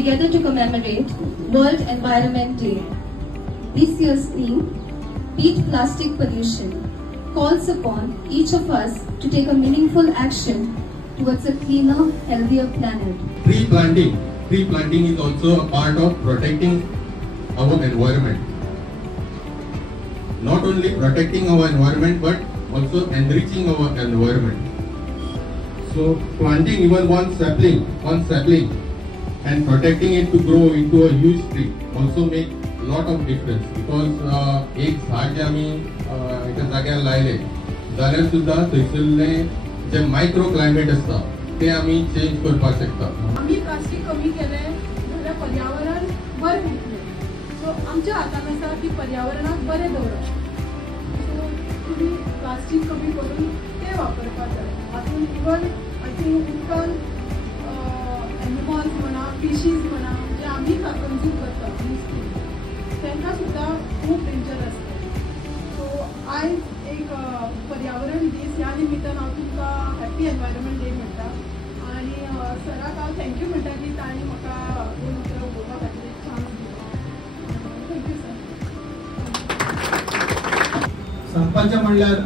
we gather to commemorate World Environment Day. This year's theme, Beat Plastic Pollution, calls upon each of us to take a meaningful action towards a cleaner, healthier planet. Tree planting. Tree planting is also a part of protecting our environment. Not only protecting our environment but also enriching our environment. So planting even one sapling and protecting it to grow into a huge tree also make a lot of difference, because एक झाड जे आम्ही एका जाग्यार लायले जाल्यार सुद्धा थंयसरले जे मायक्रो क्लायमेट असता ते आम्ही चेंज करपाक शकता. आम्ही प्लास्टिक कमी केले जाल्यार पर्यावरण बरें उरतलें. सो आमच्या हातांत आसा की पर्यावरणाक बरें दवरप. सो तुमी प्लास्टिक कमी करून ते वापरपाक जाय. हातूंत इवन आय थिंक उदकान एनिमल्स म्हणा, फिशीज म्हणा, जे आमी कन्ज्यूम करता तांकां सुद्दां खूब डेंजर आसता. सो आयज एक पर्यावरण दीस ह्या निमित्तान हांव तुमकां हॅपी एनवायरमेंट डे म्हणटा आनी सराक हांव थँक्यू म्हणटा की तांणी म्हाका दोन उतरां उलोवपा खातीर चान्स दिलो. Thank you sir. सांगपाचें म्हणल्यार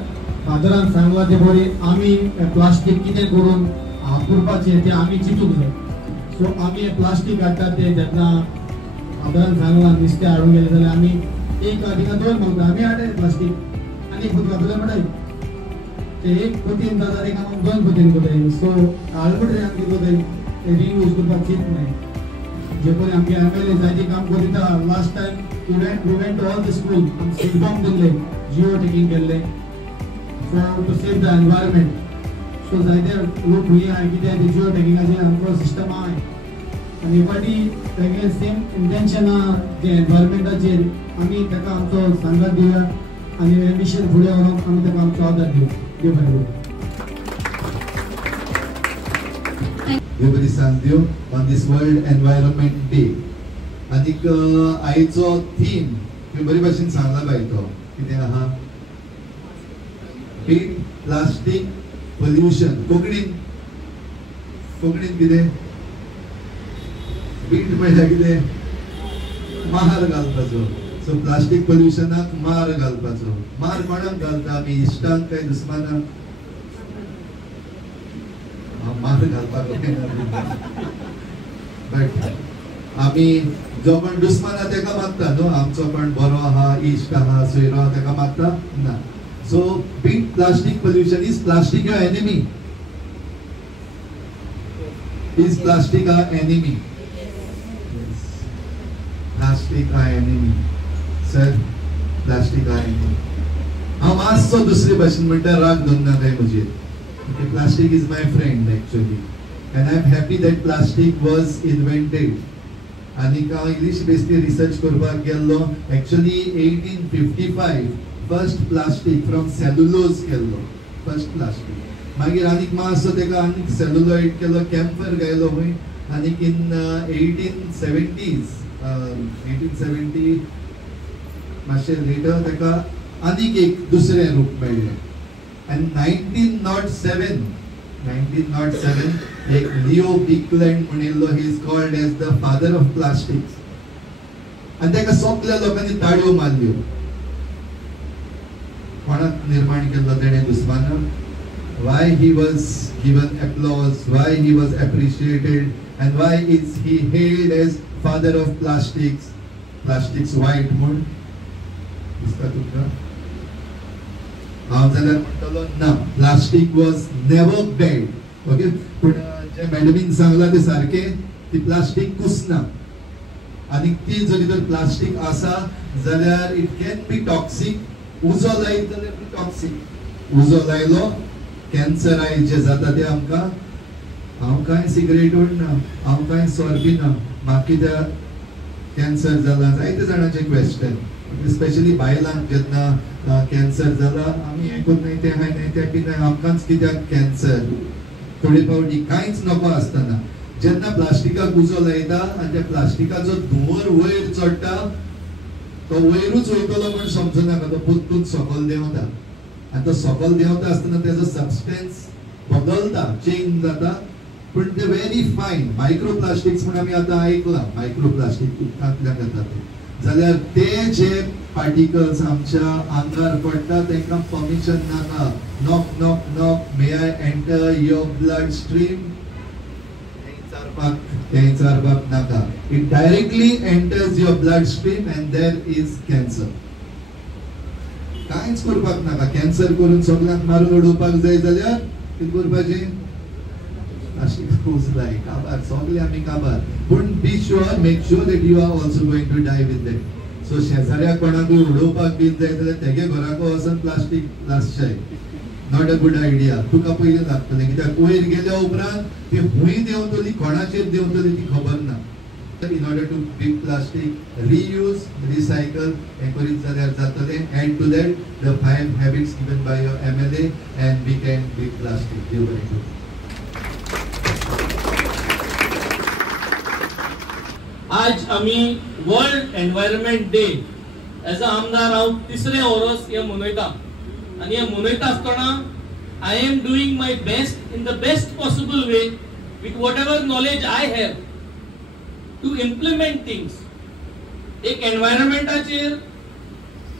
फादरान सांगलां ते बरी, आमी प्लास्टीक कितें करून वापरपाचें तें आमी चिंतूंक जाय. सो आमी प्लास्टीक हाडटा तें जेन्ना फादरान सांगलां नुस्तें हाडूंक गेलें जाल्यार आमी एक थिंगा दोन मागता, आमी हाडले प्लास्टीक आनी एक घातलें म्हणटाय ते एक पोतीन जाल्यार एक आमकां दोन पोतीन कोताय. सो हाडले म्हणटरी आमी कितें कोताय ते रियूज करपाक चिंत नाय. जे पळय आमगे एमएलए जायतें काम करिता. Last time we went to all the school, आमी सीड बॉम्ब दिल्ले, जिओ टेकिंग केल्ले for to save the environment. So जायते लोक हुंय आहाय कित्याक जिओ टॅगिंगाचेर आमचो सिस्टम आहाय आनी फाटी तेगे सेम इंटेंशन आहा जे एनवायरमेंटाचेर आमी ताका आमचो सांगात दिवया आनी हे मिशन फुडें व्हरोंक आमी ताका आमचो आदार दिवया. देव बरें. देव बरी सांग दिवं on this world environment day. आनीक आयचो थीम तुवें बरे भाशेन सांगला बाय तो कितें आहा, बीट प्लास्टीक पोल्यूशन. कोंकणीन कितें बीट म्हणल्यार कितें मार घालपाचो. सो प्लास्टीक पोल्यूशनाक मार घालपाचो. मार कोणाक घालता आमी, इश्टांक काय दुस्मानाक? मार घालपाक बट आमी जो कोण दुस्मान आहा तेका मारता न्हू. आमचो कोण बरो आहा, इश्ट आहा, सोयरो आहा तेका मारता ना. So beat plastic pollution. Is plastic our enemy? Is plastic our enemy? Yes. Plastic our enemy. Sir, plastic our enemy. हम आज तो दूसरे भाषण में राग धुनना है मुझे. Okay, plastic is my friend actually, and I am happy that plastic was invented. आणि का इंग्लिश बेस्ड रिसर्च करपाक गेल्लो. Actually 1855 first plastic from cellulose केल्लो. फर्स्ट प्लास्टिक मागीर आनीक मातसो तेका आनीक सेल्युलॉइड केलो, कॅम्फर गायलो खंय. आनीक इन 1870 मातशें लेटर तेका आनीक एक दुसरें रूप मेळ्ळें. आनी 1907 एक लिओ बिकलँड म्हणिल्लो, he is called as the father of plastics. आनी तेका सगळ्या लोकांनी ताळयो मारल्यो. कोणाक निर्माण केल्लो तेणे दुस्मानाक. why he was given applause, why he was appreciated, and why is he hailed as father of plastics. Plastics white म्हूण दिसता तुमकां? हांव जाल्यार म्हणटलो ना, plastic was never bad. Okay, पूण जे मॅडमीन सांगलां ते सारकें. ती प्लास्टीक कुसना आनी ती जरी तर प्लास्टीक आसा जाल्यार इट कॅन बी टॉक्सीक. उजो लायत जाल्यार ती टॉक्सीक. उजो लायलो कॅन्सर आयज जे जाता ते आमकां. हांव कांय सिगरेट ओडना, हांव कांय सोर पिना, म्हाका कित्याक कॅन्सर जाला? जायते जाणांचे क्वेश्चन. स्पेशली बायलांक जेन्ना कॅन्सर जाला आमी हें कोन्नाय तें खायनाय तें पिनाय, आमकांच कित्याक कॅन्सर? थोडे फावटी कांयच नको आसतना जेन्ना प्लास्टिकाक उजो लायता आनी त्या प्लास्टिकाचो धुंवर वयर चडटा, तो वयरूच वयतलो म्हण समजू नाका, तो पोत्तून सकयल देंवता. आनी तो सकयल देंवता आसतना तेजो सबस्टेन्स बदलता, चेंज जाता पण ते व्हेरी फायन मायक्रोप्लास्टिक्स म्हणून आम्ही आता ऐकला मायक्रोप्लास्टिक उदकांतल्यान येता ते जाल्यार ते जे पार्टिकल्स आमच्या आंगार पडटा तांकां परमिशन नाका knock knock knock may I enter your blood stream ते विचारपाक नाका it directly enters your blood stream and there is cancer कांयच करपाक नाका कॅन्सर करून सगळ्यांक मारून उडोवपाक जाय जाल्यार कितें करपाचें प्लास्टीक उचलाय काबार सगळे आमी काबार पूण be sure make sure that you are also going to die with that so शेजाऱ्याक कोणाकूय उडोवपाक बीन जाय जाल्यार तेगे घराको वचून प्लास्टीक लासचें नॉट अ गुड आयडिया तुका पयलीं लागतलें कित्याक वयर गेल्या उपरांत ती खूंय देंवतली कोणाचेर देंवतली ती खबर ना in order to big plastic reuse recycle encourage जाल्यार जातलें and to that the 5 habits given by your MLA and we can big plastic देव बरें करूं आज आमी world environment day as a आमदार हांव तिसरें वर्स हे मनयता आनी हे मनयता आसतना I am doing my best in the best possible way with whatever knowledge I have to implement things एक एनवायरमेंटाचेर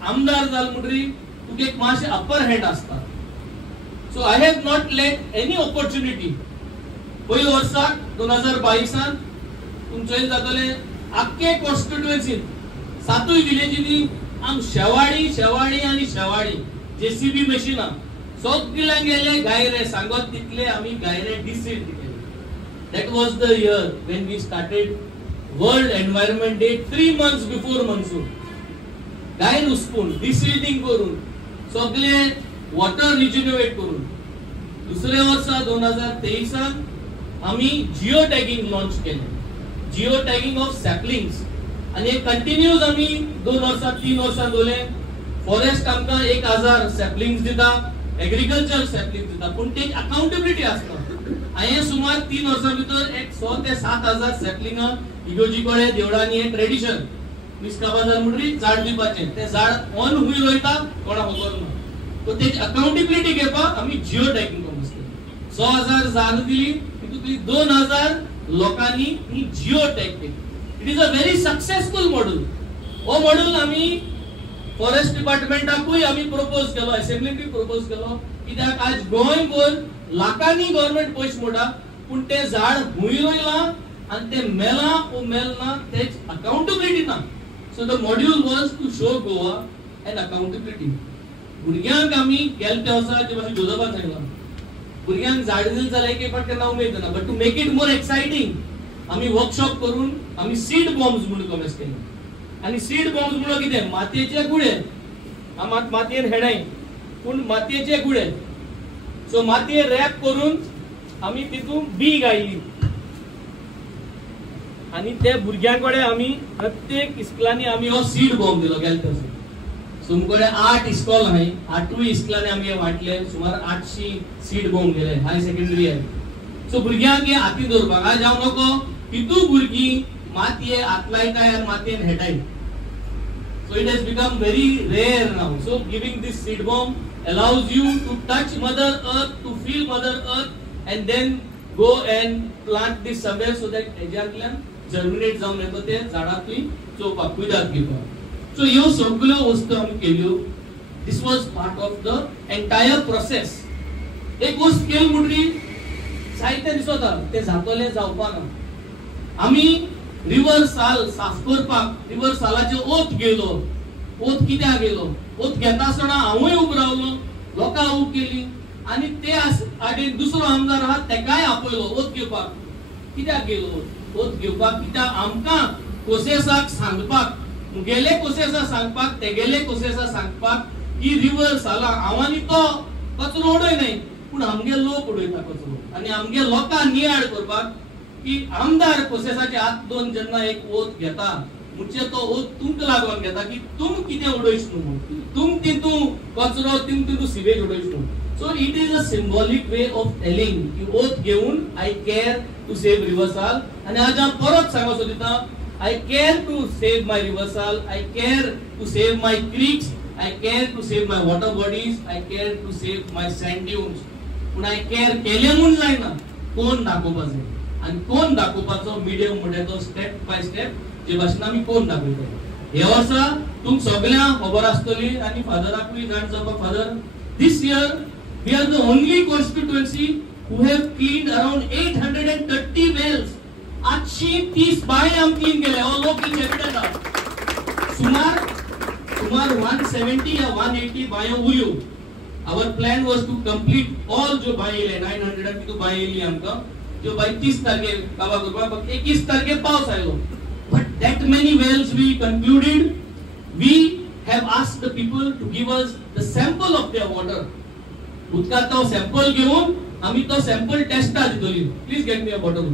आमदार जाल म्हणटरी तुका एक मातशें अपर हँड आसता so I have not let any opportunity पयल्या वर्साक 2022 तुमचें जातलें आख्खे कॉन्स्टिट्युएन्सीन 7 विलेजींनी आम शेवाळी आनी शेवाळी जेसीबी मशीनां सगळ्यांक गेले गायरे सांगत तितले आमी गायरे डिसीड केले that was the year when we started world environment day 3 months before monsoon गायर उस्पून डिसीडिंग करून सगळे वॉटर रिज्युनेट करून दुसऱ्या वर्सा 2023 आमी जिओ टॅगिंग लॉन्च केले जिओ टॅगिंग ऑफ सॅपलिंग्स आणि हे कंटिन्यूज आमी 2 वर्सां 3 वर्सां दवरले फॉरेस्ट आमकां 1000 सॅपलिंग्स दिता एग्रीकल्चर सॅपलिंग्स दिता पण ते अकाउंटेबिलिटी आसता हांवें सुमार 3 वर्सां भितर 6 ते 7,000 सॅपलिंगां इगोजी कडेन देवळांनी हे ट्रेडिशन मिस्का बाजार म्हणटरी झाड दिवपाचें ते झाड ऑन हुंय रोयता कोणाक खबर ना सो तेची अकाउंटेबिलिटी घेवपाक आमी जिओ टॅगिंग करून केलें 6,000 झाड दिली तितूंतली 2,000 लोकांनी ही जिओ टॅग केली it is a very successful module हो मॉड्यूल आमी फॉरेस्ट डिपार्टमेंटाकूय आमी प्रपोज केलो असेंब्लीकूय प्रपोज केलो कित्याक आज गोंयभर लाखांनी गव्हर्नमेंट पयशे मोडटा पूण ते झाड हुंय रोयलां आनी ते मेलां ओ मेलना तेच अकाउंटेबिलिटी ना so the module was to show Goa and accountability भुरग्यांक आमी गेल्या त्या वर्सा जे भाशेन जोदोबान सांगलां भुरग्यांक झाड दिली जाल्यार एक फावट केन्ना उमेद ना but to make it more exciting आमी वर्कशॉप करून आमी सीड बॉम्ब्स म्हणून कमेस केले आणि सीड बॉम्ब्स म्हणून कितें मातयेचे गुळे मातयेन हेडाय पूण मातयेचे गुळे सो मातये रॅप करून आमी तितून बी घायली आणि त्या भुरग्यांकडे आमी प्रत्येक इस्कॉलांनी आमी हो सीड बॉम्ब दिलो गेल्या वर्सा सो मुकडे 8 इस्कॉल आहाय 8 इस्कॉलांनी आमी वाटले सुमार 800 सीड बॉम्ब गेले हाय सेकंडरी आहे सो भुरग्यांक हे हाती दवरपाक आज जावं नको तितू भुरगीं मातये हातलायताय आनी मातयेन हेटाय so it has become very rare now so giving this seed bomb allows you to touch mother earth to feel mother earth and then go and plant this somewhere so that ejaculant germinate जावन येता ते झाडांतूय चोवपाक कुयदाद घेवपाक so ह्यो सगळ्यो वस्तू आमी केल्यो this was part of the entire process एक गोष्ट केली म्हणटरी जायते दिसता ते जातले जावपाक ना आमी रिवर साल साफ करपाक रिवर सालाचे ओत गेलो ओत कित्याक गेलो ओत घेता आसतना हांवूय उब रावलो लोकां उब केली आनी ते आडेन दुसरो आमदार आहा तेकाय आपयलो ओत घेवपाक कित्याक गेलो ओत घेवपाक कित्याक आमकां कोसेसाक सांगपाक मुगेले कोसेसा सांगपाक तेगेले कोसेसा सांगपाक की रिवर साला हांव आनी तो कचरो उडय न्हय पूण आमगे लोक उडयता कचरो आनी आमगे लोकां नियाळ करपाक की आमदार प्रोसेसाचे हात दोन जेन्ना एक ओत घेता म्हणजे तो ओत तुमकां लागून घेता की तुम कितें उडयस न्हू तुम तितू कचरो तुम तितू सिवेज उडयस न्हू so it is a symbolic way of telling की ओत घेवन आय केअर टू सेव रिवर्साल आनी आज हांव परत सांगोसो दिता I care to save my रिवर्साल I care to save my creeks I care to save my water bodies I care to save my sand dunes पूण आय केअर केले म्हूण जायना कोण दाखोवपाक जाय आनी कोण दाखोवपाचो मिडियम म्हणटा तो स्टेप बाय स्टेप जे भाशेन आमी कोण दाखयता. हे वर्सा तुमकां सगळ्यांक खबर आसतली आनी फादराकूय जाण जावपाक father this year we are the only constituency who have cleaned around 830 wells. 830 बाय आम क्लीन केले. हो लोक एविडेंट आहा. सुमार 170 या 180 बायो उल्यो. Our plan was to complete all जो बाय येले 900 आणि तो बाय येली आमका जो बाय 30 तारखे काबा करपा फक्त 21 तारखे पावस आयलो. But that many wells we concluded. We have asked the people to give us the sample of their water. उदकाचो सॅम्पल घेऊन आम्ही तो सॅम्पल टेस्टा दितली. Please get me a bottle.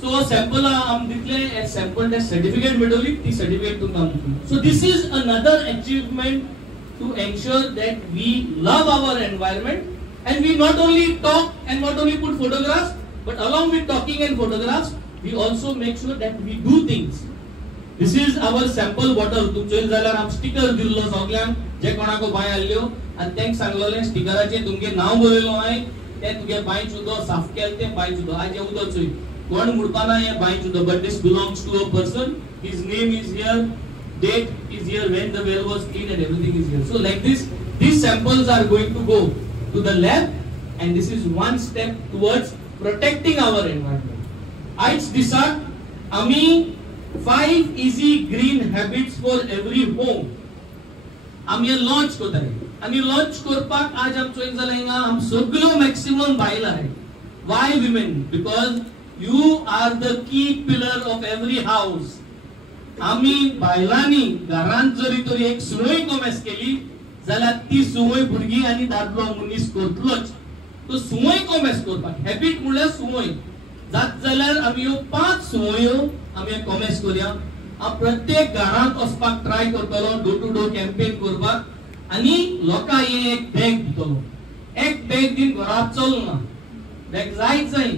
So sample आम दितले सॅम्पल टेस्ट सर्टिफिकेट मेळटली. ती certificate तुमकां दितली. So this is another achievement to ensure that we love our environment and we not only talk and not only put photographs, but along with talking and photographs we also make sure that we do things. This is our sample water. तुमचे जाल्यार आम sticker दिल्लो सगळ्यांक जे कोणाको bye आल्ल्यो आनी तेंक सांगलोले स्टिकराचेर तुमगे नाव बरयलो हाय ते तुगे बाय चुदो साफ केल ते बाय चुदो आज उदक चोय कोण मुडपाना हे बाय चुदो but this belongs to a person. His name is here, date is here, when the well was cleaned and everything is here. So like this, these samples are going to go to the lab and this is one step towards protecting our environment. Aids disat ami 5 easy green habits for every home. आमी launch करताय आणि launch करपाक आज आमचो एक जाला हिंगा आम सगळो maximum बायला आहे. Why women? Because you are the key pillar of every house. आम्ही बायलांनी घरांत जरी तरी एक सुवय कॉमेस केली जाल्यार ती सुवय भुरगी आणि दादलो मनीस करतलोच. तो सुवय कॉमेस करपाक हॅबिट म्हणल्यार सुवय जात जाल्यार आमी ह्यो 5 सुवयो आमी कॉमेस करूया. हांव प्रत्येक घरांत वचपाक ट्राय करतलो डोर टू डोर कॅम्पेन करपाक आनी लोकांक हे एक बॅग दितलो. एक बॅग दिन घरांत चलना बॅग जायत जाय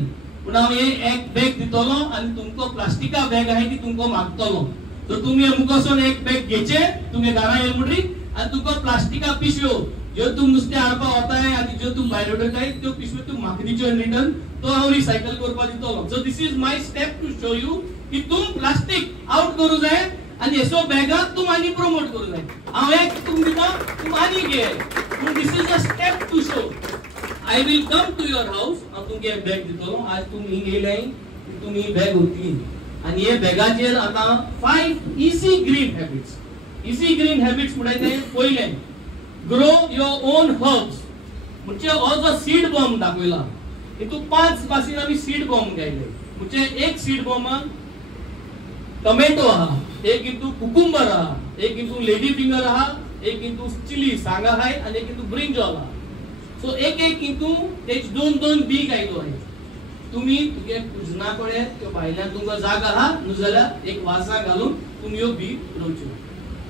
पूण हांव हे एक बॅग दितलो आनी तुमको प्लास्टिका बॅग आहाय ती तुमको मागतलो. तो तुम्ही अमुकसोन एक बॅग घेचे तुमगे घरा येल म्हणरी आणि तुका प्लास्टिका पिशव्यो ज्यो तुम नुस्तें हाडपा वताय आनी ज्यो तुम भायर उडयताय त्यो पिशव्यो तूं म्हाका दिच्यो रिटर्न तो हांव रिसायकल करपा दितलो. So this is my step to show you की तुम प्लास्टिक आउट करूं जाय आनी हेसो बॅगाक तुम आनी प्रमोट करूं जाय. हांव एक तुम दिता तुम आनी घे पूण this is a step to show. I will come to your house हांव तुमगे एक बॅग दितलो. आज तुम हिंग येयले तुमी ही बॅग उरतली आणि हे बॅगाचेर आता 5 easy green habits. Easy green habits म्हणटाय पयले ग्रो युअर ओन हर्ब्स म्हणजे हो जो सीड बॉम्ब दाखयला हितून 5 भाशेन आमी सीड बॉम्ब घायले. म्हणजे एक सीड बॉम्बान टोमॅटो आहा, एक हितून कुकुंबर आहा, एक हितून लेडी फिंगर आहा, एक हितून चिली सांगा आहाय आणि एक हितून ब्रिंजॉल आहा. सो एक हितून तेच 2 बी घायलो आहाय. तुम्ही तुगे कुजना कडेन त्यो भायल्यान तुमकां जागा आहा न्हू जाल्यार एक वासा घालून तुमी ह्यो बी रोवच्यो.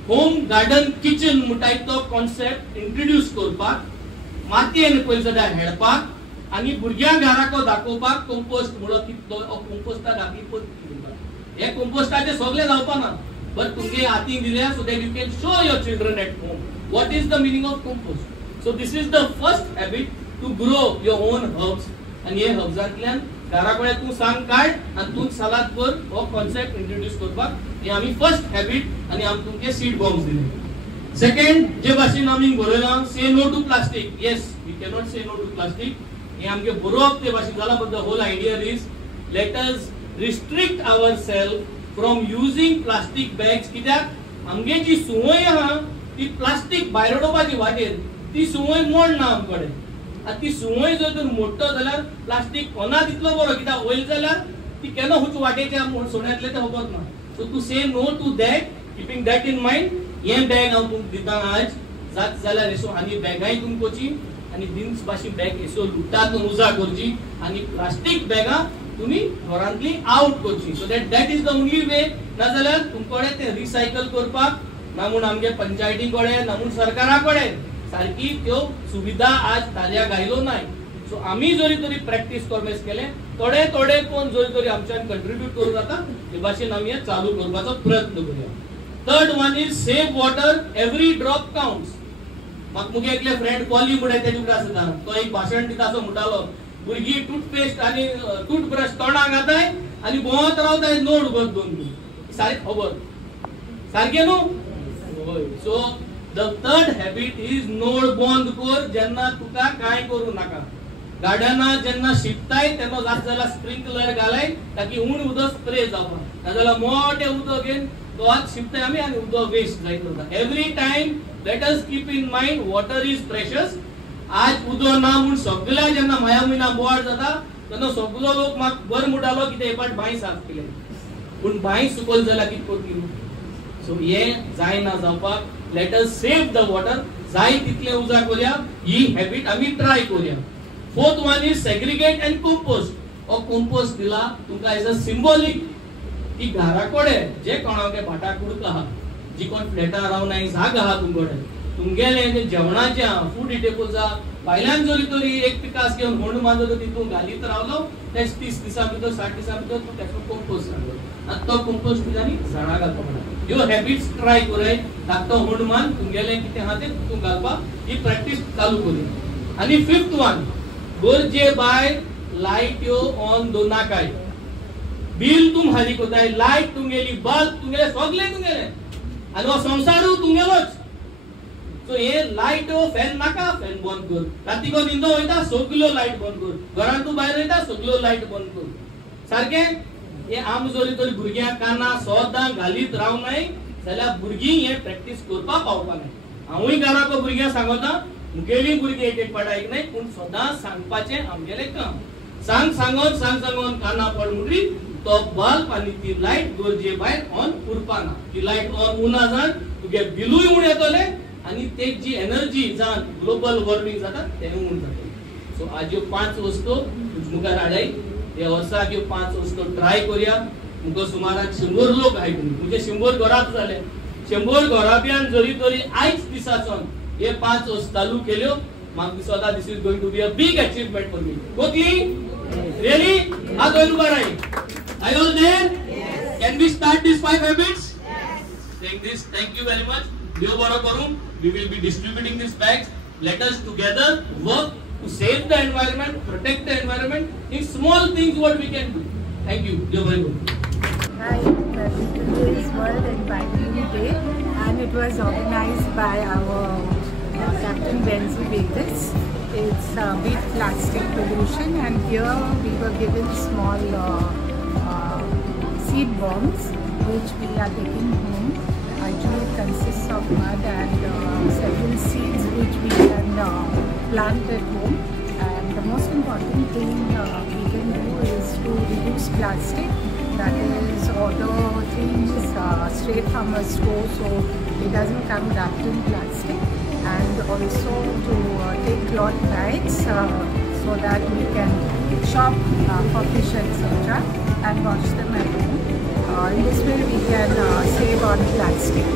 होम गार्डन किचन म्हणटाय तो कॉन्सेप्ट इंट्रोड्यूस करपाक मातयेन पयली सद्या हेडपाक आनी भुरग्यांक घराको दाखोवपाक कंपोस्ट म्हणलो की तो कंपोस्टाक आपली पद्दत करपाक. हे कंपोस्टाचे सगळे जावपाना बट तुमगे हातीन दिल्या so that you can show your children at home what is the meaning of compost. So this is the first habit to grow your own herbs. आणि हे हर्ब्सांतल्यान घराकडे तू सांग काढ आणि तू सलाद कर हो कॉन्सेप्ट इंट्रोड्यूस करपाक हे आमी फर्स्ट हॅबिट आणि आम तुमके सीड बॉम्ब्स दिले. सेकंड जे भाशेन आमी बरयला say no to plastic. Yes we cannot say no to plastic. हे आमगे बरोवप ते भाशेन जाला but the whole idea is let us restrict ourselves from using plastic bags. कित्याक आमगे जी सुवय आहा ती प्लास्टिक भायर उडोवपाची वाटेर ती सुवय मोडना आमकडे. आनी ती सुवय जर तर मोडटो जाल्यार प्लास्टिक कोना तितलो बरो कित्याक वयर जाल्यार ती केन्ना हुच वाटेच्या सोन्यांतले ते खबर ना. So to say no to that keeping that in mind हे बॅग हांव तुमकां दिता आज जात जाल्यार एसो आनी बॅगाय तुमकोची आनी दिन्स भाशेन बॅग एसो लुटात उजा करची आनी प्लास्टीक बॅगां तुमी घरांतली आउट करची. So that is the only way. नाजाल्यार तुमकोडे ते रिसायकल करपाक ना म्हूण आमगे पंचायती कडेन ना म्हूण सरकारा कडेन सारकी त्यो सुविधा आज थाल्या गायलो नाय. सो आमी जरी तरी प्रॅक्टीस कॉमेस केले थोडे कोण जरी तरी आमच्यान कंट्रीब्यूट करूं जाता हे भाशेन आमी हे चालू करपाचो प्रयत्न करूया. Third one is save water every drop counts. म्हाका मुगे एकले फ्रेंड पॉली म्हणून तेजे कडेन आसता तो एक भाशण दिता असो म्हणटालो भुरगी टूथपेस्ट आणि टूथब्रश तोंडाक घाताय आणि भोंवत रावताय नोट बदलून सारखे खबर सारखे न्हू होय. So the third habit is note बंद कर जेन्ना तुका काय करू नाका. गार्डनात जेन्ना शिंपताय तेन्ना जात जाल्यार स्प्रिंकलर घालाय ताकी उण उदक स्प्रे जावपा नाजाल्यार मोठे उदक घेवन तो आज शिंपताय आमी आनी उदक वेस्ट जायत उरता. Every time let us keep in mind water is precious. आज उदक ना म्हूण सगळ्या जेन्ना माया म्हयना बोवाळ जाता तेन्ना सगळो लोक म्हाका बर म्हणटालो कितें हे पाट बांय साफ केले पूण बांय सुकल जाल्यार कितें करतली. सो हे जायना जावपाक let us save the water. जाय तितले उजा करूया. ही हॅबिट आमी ट्राय करूया. Fourth one is segregate end compost. हो कंपोस्ट दिला तुमका एज अ सिंबॉलिक की घरा कोडे जे कोणाके भाटा कुडक आहा जी कोण फ्लॅटा रावनाय जाग आहा तुमकोडे तुमगेले जेवणाचे फूड इटेबल्स आहा भायल्यान जरी तरी एक पिकास घेवन होंड बांदलो तितून घालीत रावलो ते 30 दिसा भितर 60 दिसा भितर तूं तेचो कंपोस्ट काडलो आनी तो कंपोस्ट तुज्यानी झाडां घालपा पडटा. ह्यो हॅबिट्स ट्राय कराय. धाकटो होंड मान तुमगेले कितें आहा तें तितून घालपाक ही प्रॅक्टीस चालू करूया. आनी फिफ्थ वन गरजे भायर लायट यो ऑन दोनाकाय. बिल तुम हारी कोताय लायट तुमगेली बल्ब तुमगेले सगळे तुमगेले आनी हो संसारू तुमगेलोच. सो हे लायट फॅन नाका फॅन बंद कर. रातीको निंदो वयता सगळ्यो लायट बंद कर. घरान तूं भायर वयता सगळ्यो लायट बंद कर. सारखे हे आम जरी तरी भुरग्यांक कानां सदां घालीत रावनाय जाल्यार भुरगीं हे प्रॅक्टीस करपाक पावपा नाय. हांवूय घराको भुरग्यांक सांगता मुगेली भुरगीं एक पाट आयकनाय पूण सदां सांगपाचें आमगेलें काम. सांगून काना पड म्हणटरी तो बल्ब आनी ती लायट गरजे भायर ऑन उरपाना. ती लायट ऑन उरना जावन तुगे बिलूय उण येतले आनी तेक जी एनर्जी जावन ग्लोबल वॉर्मिंग जाता तें उण जातलें. सो आज ह्यो 5 वस्तू मुखार हाडाय. हे वर्साक ह्यो 5 वस्तू ट्राय करूया. मुगो सुमाराक 100 लोक आहाय म्हणजे 100 घरात जाले. 100 घराब्यान जरी तरी आयज दिसाचोन हे 5 वस्तू चालू केल्यो म्हाका दिसता this is going to be a big achievement for me. कोतली रियली हात वयर उबा Rai. Are you all there? Yes. Can we start these 5 habits? Yes. Saying this, thank you very much. Dear Borokorum, we will be distributing these bags. Let us together work to save the environment, protect the environment in small things what we can do. Thank you. Dear Borokorum. Hi, today is World Environment Day and it was organized by our Captain Benzi Vegas. It's beat plastic pollution and here we were given small seed bombs which we are taking home. Actually it consists of mud and several seeds which we can plant at home. And the most important thing we can do is to reduce plastic. That is order things straight from a store so it doesn't come wrapped in plastic. And also to take cloth bags so that we can shop for fish etc. and wash them at home. In this way we can save on plastic.